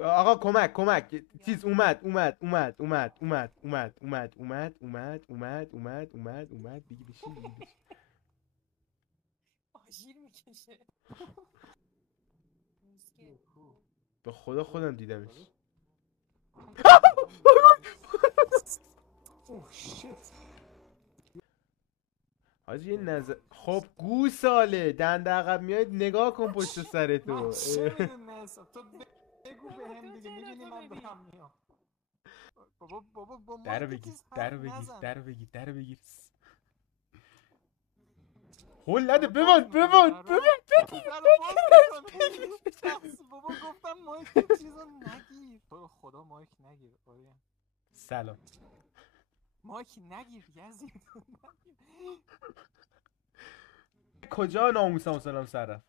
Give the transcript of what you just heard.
آقا کمک چیز اومد دیگه بشین آژیر میکشه. به خدا خودم دیدمش. اوه شیت. حاجی یه نظر خب گوساله دنده عقب میاد نگاه کن پشت سر تو. من چه میدونم تو بگو به هم دیگه میبینی من دارم میام. بابا با ما که چیز حرف نزن. درو بگیر هول نده ببند بابا گفتم مایک چیزو نگیر. تو رو خدا مایک نگیر. سلام. مایک نگیر یزید. کجا ناموسم سلام سر رفت.